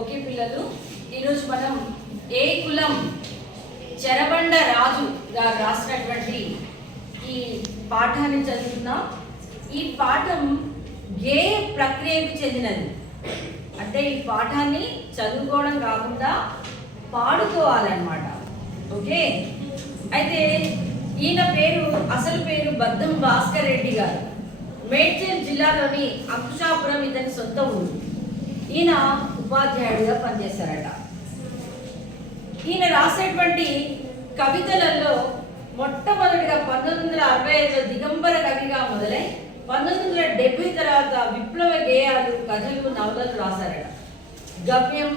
Okay పిల్లలు, ఈరోజు మనం ఏ కులం చెరబండ రాజు గారు రాసినటువంటి ఈ పాఠాన్ని చదువుతున్నాం. ఈ పాఠం గేయ ప్రక్రియకు చెందినది. అంటే ఈ పాఠాన్ని చదువుకోవడం కాకుండా పాడుకోవాలన్నమాట. ఓకే, అయితే ఈయన పేరు, అసలు పేరు బద్దం భాస్కర్ రెడ్డి గారు. మేడ్చల్ జిల్లాలోని అంకుశాపురం ఇతని సొంత ఊరు. ఈయన ఉపాధ్యాయుడిగా పనిచేశారట. ఈయన రాసేటువంటి కవితలలో మొట్టమొదటిగా 1965లో దిగంబర కవిగా మొదలై 1970 తర్వాత విప్లవ గేయాలు, కథలు, నవలలు రాశారట. గమ్యం,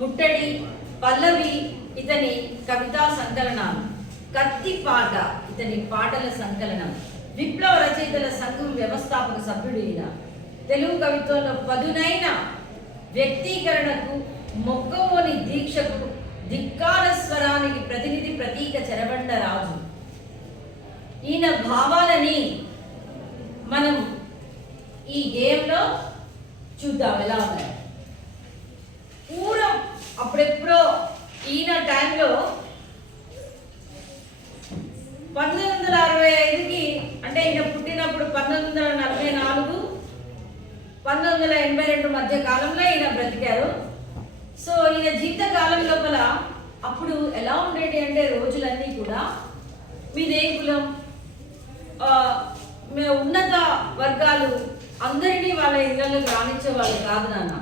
ముట్టడి, పల్లవి ఇతని కవితా సంకలనాలు. కత్తి పాట ఇతని పాటల సంకలనం. విప్లవ రచయితల సంఘం వ్యవస్థాపక సభ్యుడు ఈయన. తెలుగు కవిత్వంలో పదునైన వ్యక్తీకరణకు, మొక్కవోని దీక్షకు, ధిక్కార స్వరానికి ప్రతినిధి, ప్రతీక చెరబండ రాజు. ఈయన భావాలని మనం ఈ గేమ్లో చూద్దాం ఎలా ఉన్నాయి. పూర్వం అప్పుడెప్పుడో ఈయన టైంలో 1965కి, అంటే ఈయన పుట్టినప్పుడు 1944, 1982 మధ్య కాలంలో ఈయన బ్రతికారు. సో ఈయన జీవిత కాలం లోపల అప్పుడు ఎలా ఉండేది అంటే రోజులన్నీ కూడా మీదే కులం, ఉన్నత వర్గాలు అందరినీ వాళ్ళ ఇళ్లలోకి రానిచ్చే వాళ్ళు కాదు నాన్న.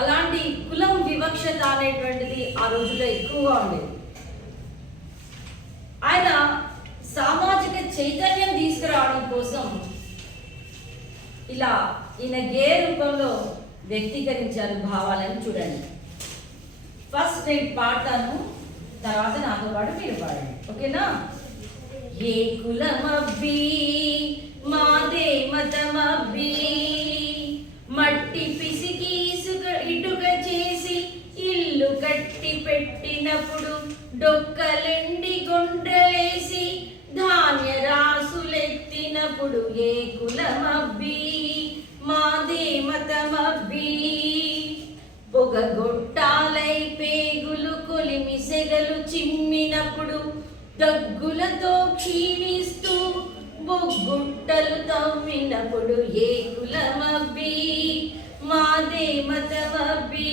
అలాంటి కులం వివక్షత అనేటువంటిది ఆ రోజుల్లో ఎక్కువగా ఉండేది. ఆయన సామాజిక చైతన్యం తీసుకురావడం కోసం ఇలా ఈయన గేయ రూపంలో వ్యక్తీకరించారు భావాలను. చూడండి, ఫస్ట్ నేను పాడతాను, తర్వాత నాతో పాటు మీరు పాడండి. ఓకేనా? ఏ కులమబ్బి మాదే మతమబ్బి, మట్టి పిసికి ఇటుక చేసి ఇల్లు కట్టి పెట్టినప్పుడు, డొక్కలెండి గుండ్రలేసి ధాన్య రాసులెత్తినప్పుడు, ఏ కులమబ్బి మాదే మతమబ్బి, పొగగొట్టాలై పేగులు కొలిమి సెగలు చిమ్మినప్పుడు, దగ్గులతో క్షీణిస్తూ బొగ్గుట్టలు తవ్వినప్పుడు, ఏ కులమబ్బి మాదే మతమబ్బి,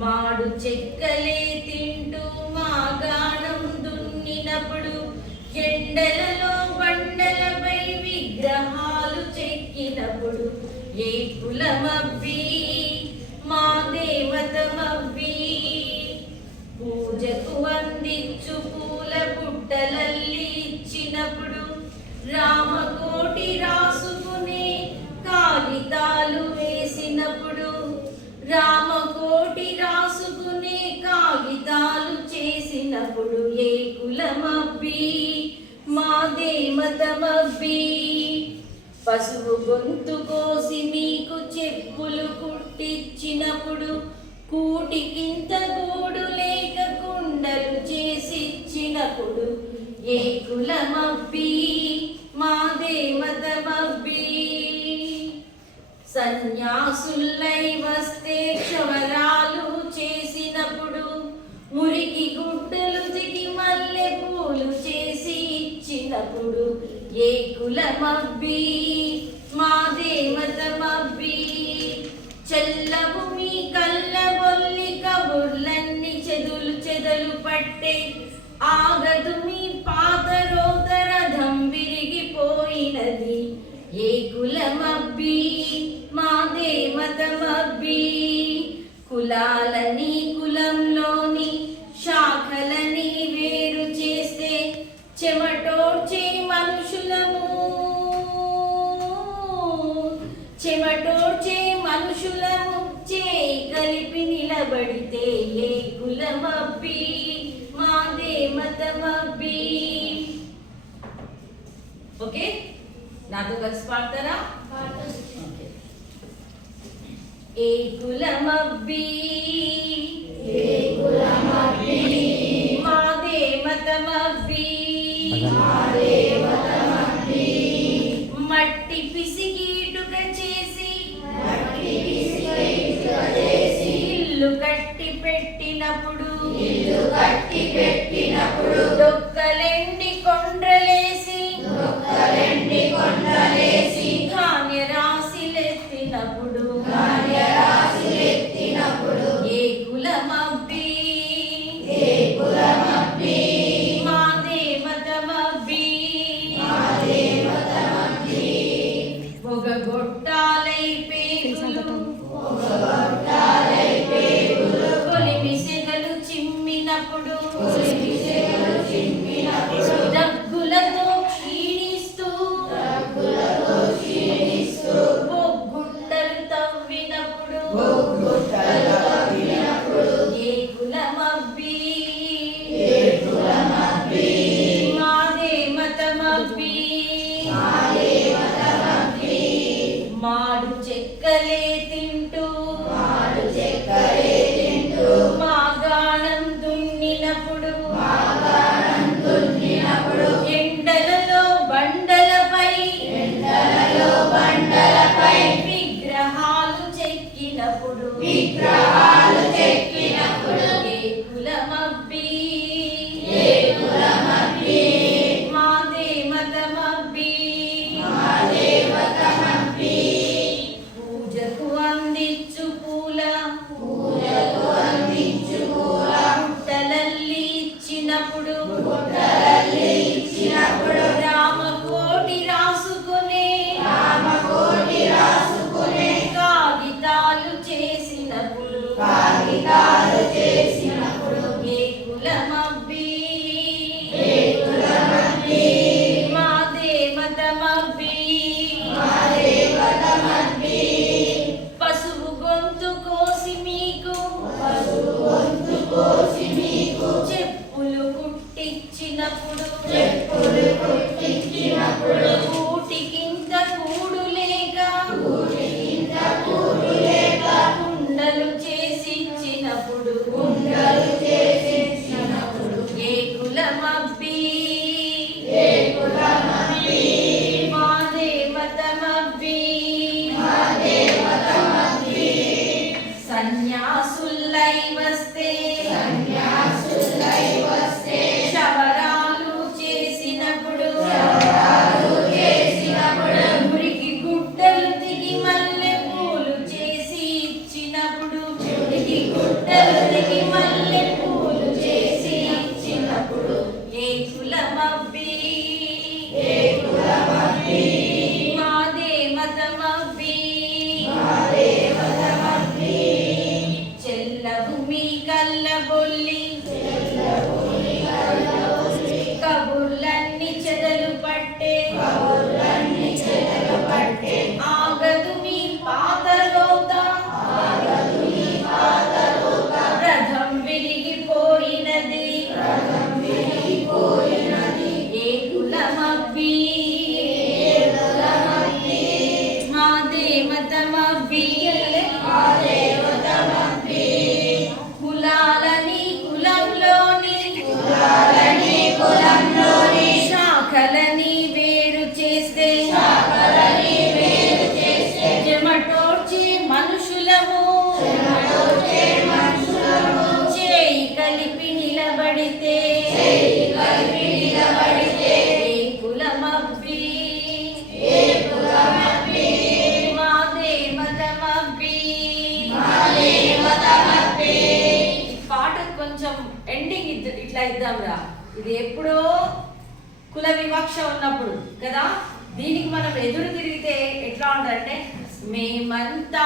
మాడు చెక్కలే తింటూ మాగాణం దున్నినప్పుడు, ఎండలలో బండలపై విగ్రహాలు చెక్కినప్పుడు, ఏ కులమబ్బి మాదే మతమబ్బి, పూజకు అందించు పూల బుట్టలల్లి ఇచ్చినప్పుడు, రామకోటి రాసుకునే కాగితాలు వేసినప్పుడు, రామకోటి రాసుకునే కాగితాలు చేసినప్పుడు, ఏ కులమబ్బి మాదే మతమబ్బి, పశువు గొంతు కోసి మీకు చెప్పులు కుట్టిచ్చినప్పుడు, కూటికింత గూడు లేక కుండలు చేసిచ్చినప్పుడు, ఏ కులమబ్బి మాదే మతమబ్బి, సన్యాసులై వస్తే క్షవరాలు చేసినప్పుడు, మురికి గుడ్డలు దిగి మల్లె పూలు చేసి ఇచ్చినప్పుడు, ఏ కులమబ్బి మాదే మతమబ్బి, చెల్లవు మీ కళ్ళబొల్లి కబుర్లన్నీ చెదలు పట్టే, ఆగదు మీ పాత రోత రథం విరిగిపోయినది, ఏ కులమబ్బి మాదే మతమబ్బి, కులాలని కులంలోని శాఖలని వేరు చేస్తే చెమటోడ్చే మనుషులము, చెమటోడ్చే మనుషులము చేయి కలిపి నిలబడితే, ఏ కులమబ్బి మాదే మతమబ్బి. ఓకే, నాతో కలిసి పాడతారా? ఓకే. ఏ కులమబ్బి మాదే మతమబ్బి, మట్టి పిసికి ఇటుక చేసి కట్టి పెట్టినప్పుడు డొక్కలెండి కొండ్రలేసి ధాన్య రాశిలెత్తినప్పుడు ఏ కులమబ్బి మా దేవతమబ్బి పొగగొట్టాలై పేగులు కొలిమి సెగలు చిమ్మినప్పుడు దగ్గులతో క్షీణిస్తూ బొగ్గుట్టలు తవ్వినప్పుడు ఏ కులమబ్బి మా దేవతమబ్బి మాడు చెక్కలే తింటూ మా గానం దున్నినప్పుడు ఎండలలో బండలపై విగ్రహాలు చెక్కినప్పుడు ఏ కులమబ్బి మా దేవతమబ్బి పూజకు అందించు పూల పుట్టలల్లి ఇచ్చినప్పుడు రామకోటి రాసుకునే కాగితాలు చేసినప్పుడు ఏ కులమబ్బి మా దేవతమబ్బి పశువు గొంతు కోసి మీకు చెప్పులు కుట్టించినప్పుడు కూటికింత కూడు లేక కుండలు చేసిచ్చినప్పుడు ఏ కులమబ్బి మా దేవతమబ్బి సన్యాసులై వస్తే శవరాలు చేసినప్పుడు మురికి గుడ్డలు దిగి మల్లె పూలు చేసి ఇచ్చినప్పుడు ఏ కులమబ్బి మా దేవతమబ్బి చెల్లభూమి కల్లబొల్లి కబుర్లన్నీ చెదలు పట్టే ఆగదు మీ పాతలోత రథం విరిగిపోయినది ఏ కులమబ్బి మా దేవతమబ్బి కులాలని కులంలోని శాఖలని వేరు చేస్తే జమటోర్చి మనుషులము చేయి కలిపి నిలబడితే ఏ కులమబ్బి మా దేవతమబ్బి ఈ పాట కొంచెం ఎండింగ్ ఇట్లా ఇద్దాంరా. ఇది ఎప్పుడో కుల వివక్ష ఉన్నప్పుడు కదా. దీనికి మనం ఎదురు తిరిగితే ఎట్లా ఉంటుందంటే మేమంతా